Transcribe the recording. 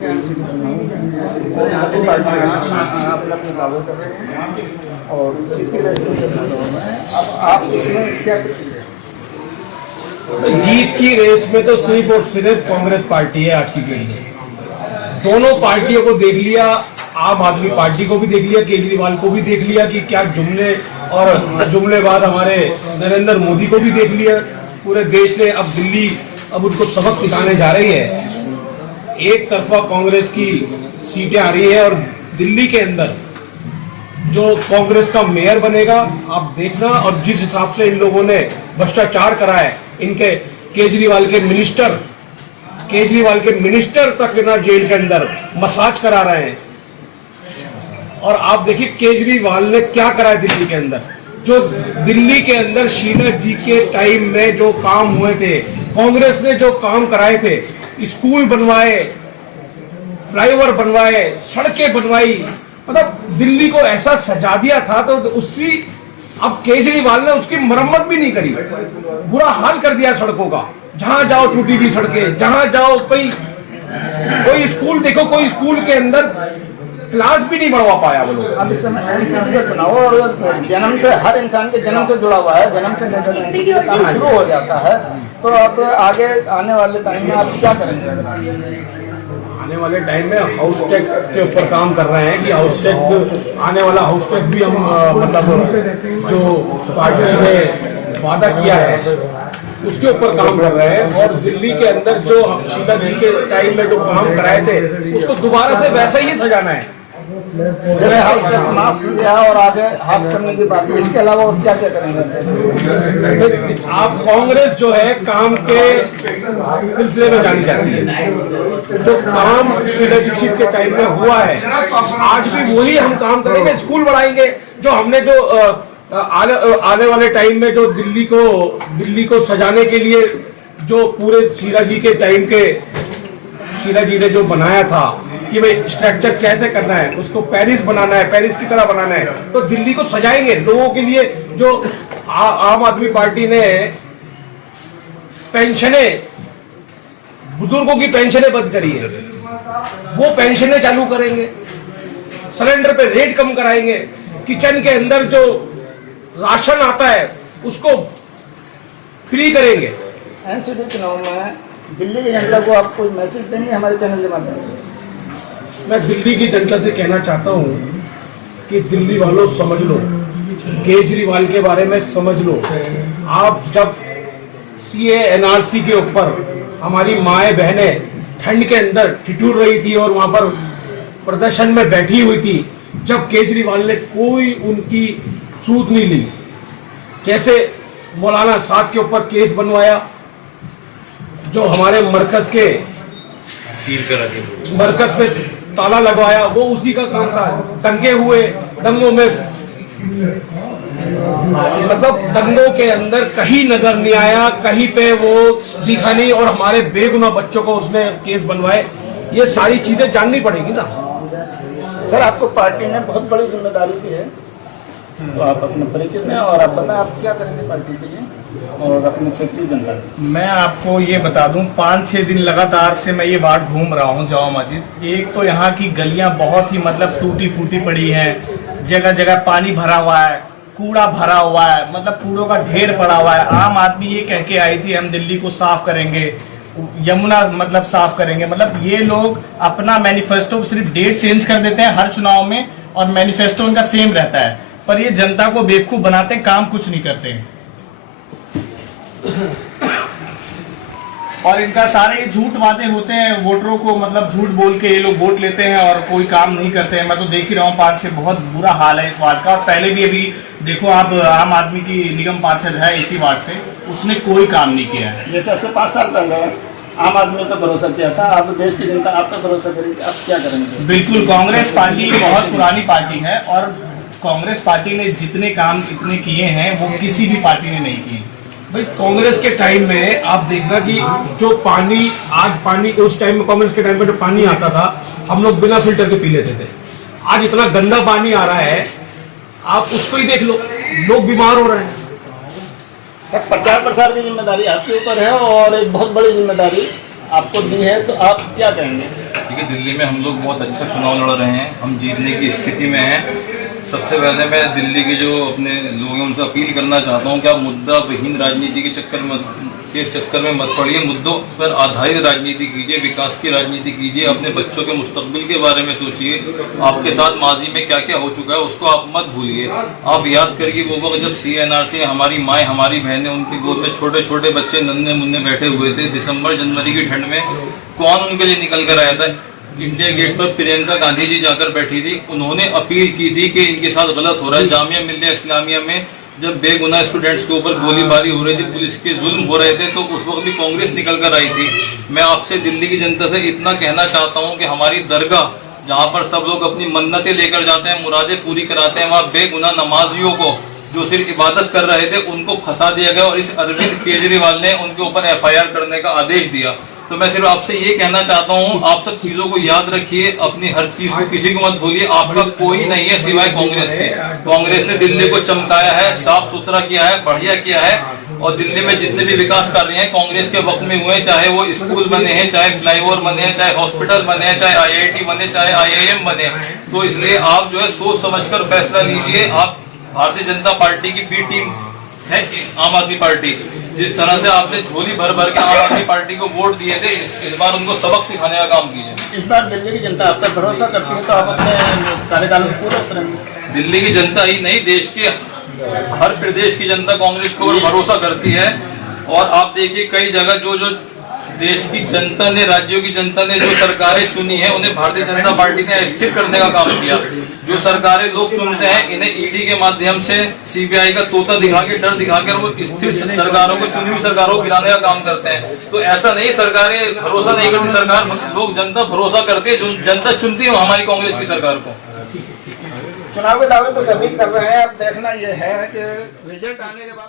अपने दावे कर रहे हैं और अब आप इसमें क्या जीत की रेस में तो सिर्फ और सिर्फ कांग्रेस पार्टी है आज की घड़ी में। दोनों पार्टियों को देख लिया, आम आदमी पार्टी को भी देख लिया, केजरीवाल को भी देख लिया कि क्या जुमले और जुमलेबाज हमारे नरेंद्र मोदी को भी देख लिया। पूरे देश ने अब दिल्ली अब उनको सबक सिखाने जा रही है। एक तरफा कांग्रेस की सीटें आ रही है और दिल्ली के अंदर जो कांग्रेस का मेयर बनेगा आप देखना। और जिस हिसाब से इन लोगों ने भ्रष्टाचार करा है, इनके केजरीवाल के मिनिस्टर तक ना जेल के अंदर मसाज करा रहे हैं। और आप देखिए केजरीवाल ने क्या करा है दिल्ली के अंदर। जो दिल्ली के अंदर शीला जी के टाइम में जो काम हुए थे, कांग्रेस ने जो काम कराए थे, स्कूल बनवाए, फ्लाईओवर बनवाए, सड़कें बनवाई, मतलब दिल्ली को ऐसा सजा दिया था। तो उसकी अब केजरीवाल ने उसकी मरम्मत भी नहीं करी, बुरा हाल कर दिया सड़कों का। जहां जाओ टूटी हुई सड़कें, जहां जाओ कोई स्कूल देखो, कोई स्कूल के अंदर क्लास भी नहीं बढ़वा पाया वो लोग। अब इस समय एनसीपी का चुनाव और जन्म से हर इंसान के जन्म से जुड़ा हुआ है, जन्म से काम शुरू हो जाता है। तो अब आगे आने वाले टाइम में आप क्या करेंगे? आने वाले टाइम में हाउस टैक्स के ऊपर काम कर रहे हैं कि हाउस टैक्स आने वाला हाउस टैक्स भी हम मतलब जो पार्टी ने वादा किया है उसके ऊपर काम कर रहे हैं। और दिल्ली के अंदर जो शीला जी के टाइम में जो काम कराए थे उसको दोबारा से वैसा ही सजाना है। जैसे हाउस टैक्स माफ किया और आगे हाफ करने की बात, इसके अलावा और क्या क्या करेंगे? आप कांग्रेस जो है काम के सिलसिले में जानी जाती है। जो काम शीला दीक्षित के टाइम में हुआ है आज भी वही हम काम करेंगे। स्कूल बढ़ाएंगे। जो हमने जो आने वाले टाइम में जो दिल्ली को सजाने के लिए जो पूरे शीला जी के टाइम के शीला जी ने जो बनाया था कि भाई स्ट्रक्चर कैसे करना है, उसको पेरिस बनाना है, पेरिस की तरह बनाना है, तो दिल्ली को सजाएंगे लोगों के लिए। जो आम आदमी पार्टी ने पेंशनें, बुजुर्गों की पेंशनें बंद करी है, वो पेंशनें चालू करेंगे। सिलेंडर पे रेट कम कराएंगे। किचन के अंदर जो राशन आता है उसको फ्री करेंगे। एनसीपी चुनाव में दिल्ली की जनता को आप कोई मैसेज देंगे हमारे चैनल के माध्यम से? मैं दिल्ली की जनता से कहना चाहता हूं कि दिल्ली वालों समझ लो, केजरीवाल के बारे में समझ लो। आप जब सीए एनआरसी के ऊपर हमारी माएं बहनें ठंड के अंदर ठिठुर रही थी और वहां पर प्रदर्शन में बैठी हुई थी, जब केजरीवाल ने कोई उनकी सूद नहीं ली, जैसे मौलाना साहब के ऊपर केस बनवाया, जो हमारे मरकज पे ताला लगवाया, वो उसी का काम था। दंगे हुए, दंगों में मतलब दंगों के अंदर कहीं नजर नहीं आया, कहीं पे वो दिखा नहीं। और हमारे बेगुनाह बच्चों को उसने केस बनवाए। ये सारी चीजें जाननी पड़ेगी ना। सर आपको पार्टी ने बहुत बड़ी जिम्मेदारी दी है, तो आप अपने परिचय में और आप बताएं आप क्या करेंगे पार्टी के लिए और अपने क्षेत्रीय जनता। मैं आपको ये बता दूं 5-6 दिन लगातार से मैं ये वार्ड घूम रहा हूं जामा मस्जिद। एक तो यहाँ की गलियां बहुत ही मतलब टूटी फूटी पड़ी हैं, जगह जगह पानी भरा हुआ है, कूड़ा भरा हुआ है, मतलब कूड़ों का ढेर पड़ा हुआ है। आम आदमी ये कह के आई थी हम दिल्ली को साफ करेंगे, यमुना मतलब साफ करेंगे। मतलब ये लोग अपना मैनिफेस्टो सिर्फ डेट चेंज कर देते हैं हर चुनाव में और मैनिफेस्टो उनका सेम रहता है, पर ये जनता को बेवकूफ बनाते हैं, काम कुछ नहीं करते हैं। और इनका सारे झूठ वादे होते हैं, वोटरों को मतलब झूठ बोल के ये लोग वोट लेते हैं और कोई काम नहीं करते हैं। मैं तो देख ही रहा हूँ 5-6 बहुत बुरा हाल है इस वार्ड का। और पहले भी अभी देखो आप आम आदमी की निगम पार्षद है इसी वार्ड से, उसने कोई काम नहीं किया है। ये सबसे 5 साल पहले आम आदमी पर भरोसा किया था, अब देश की जनता आप पर भरोसा करेगी, आप क्या करेंगे? बिल्कुल, कांग्रेस पार्टी बहुत पुरानी पार्टी है और कांग्रेस पार्टी ने जितने काम इतने किए हैं वो किसी भी पार्टी ने नहीं किए। भाई कांग्रेस के टाइम में आप देखना कि जो पानी उस टाइम में कांग्रेस के टाइम में जो पानी आता था हम लोग बिना फिल्टर के पी लेते थे। आज इतना गंदा पानी आ रहा है, आप उसको ही देख लो, लोग बीमार हो रहे हैं। सर प्रचार प्रसार की जिम्मेदारी आपके ऊपर है और एक बहुत बड़ी जिम्मेदारी आपको दी है, तो आप क्या कहेंगे? देखिए, दिल्ली में हम लोग बहुत अच्छा चुनाव लड़ रहे हैं, हम जीतने की स्थिति में हैं। सबसे पहले मैं दिल्ली के जो अपने लोग हैं उनसे अपील करना चाहता हूं कि आप मुद्दा विहीन राजनीति के चक्कर में मत पड़िए। मुद्दों पर आधारित राजनीति कीजिए, विकास की राजनीति कीजिए, अपने बच्चों के मुस्तकबिल के बारे में सोचिए। आपके साथ माजी में क्या क्या हो चुका है उसको आप मत भूलिए। आप याद करिए वो वक्त जब CNRC हमारी माएँ, हमारी बहनें, उनकी गोद में छोटे छोटे बच्चे नन्हे मुन्ने बैठे हुए थे। दिसंबर जनवरी की ठंड में कौन उनके लिए निकल कर आया था? इंडिया गेट पर प्रियंका गांधी जी जाकर बैठी थी। उन्होंने अपील की थी कि इनके साथ गलत हो रहा है। जामिया मिल्लिया इस्लामिया में जब बेगुनाह स्टूडेंट्स के ऊपर गोलीबारी हो रही थी, पुलिस के जुल्म हो रहे थे, तो उस वक्त भी कांग्रेस निकल कर आई थी। मैं आपसे दिल्ली की जनता से इतना कहना चाहता हूं कि हमारी दरगाह जहां पर सब लोग अपनी मन्नतें लेकर जाते हैं, मुरादें पूरी कराते हैं, वहां बेगुनाह नमाजियों को जो सिर्फ इबादत कर रहे थे उनको फंसा दिया गया और इस अरविंद केजरीवाल ने उनके ऊपर FIR करने का आदेश दिया। तो मैं सिर्फ आपसे ये कहना चाहता हूँ, आप सब चीजों को याद रखिए, अपनी हर चीज को किसी को मत भूलिए। आपका कोई नहीं है सिवाय कांग्रेस के। कांग्रेस ने दिल्ली को चमकाया है, साफ सुथरा किया है, बढ़िया किया है। और दिल्ली में जितने भी विकास कार्य हैं कांग्रेस के वक्त में हुए, चाहे वो स्कूल बने हैं, चाहे फ्लाईओवर बने हैं, चाहे हॉस्पिटल बने हैं, चाहे IIT बने, चाहे IIM बने। तो इसलिए आप जो है सोच समझकर फैसला लीजिए। आप भारतीय जनता पार्टी की B टीम है आम आदमी पार्टी, जिस तरह से आपने झोली भर भर के आम आदमी पार्टी को वोट दिए थे, इस बार उनको सबक सिखाने का काम कीजिए। इस बार दिल्ली की जनता आप पर भरोसा करती है तो आप अपने कार्यकाल में पूरा उतरेंगे? दिल्ली की जनता ही नहीं, देश के हर प्रदेश की जनता कांग्रेस को भरोसा करती है। और आप देखिए कई जगह जो देश की जनता ने, राज्यों की जनता ने जो सरकारें चुनी है उन्हें भारतीय जनता पार्टी ने स्थिर करने का काम किया। जो सरकारें लोग चुनते हैं इन्हें ED के माध्यम से, CBI का तोता दिखा के, डर दिखाकर वो स्थिर सरकारों को, चुनी हुई सरकारों को गिराने का काम करते हैं। तो ऐसा नहीं सरकारें भरोसा नहीं करती, सरकार, लोग, जनता भरोसा करती है। जो जनता चुनती है वो हमारी कांग्रेस की सरकार को। चुनाव के दावे तो सभी कर रहे हैं, अब देखना यह है कि रिजल्ट आने के बाद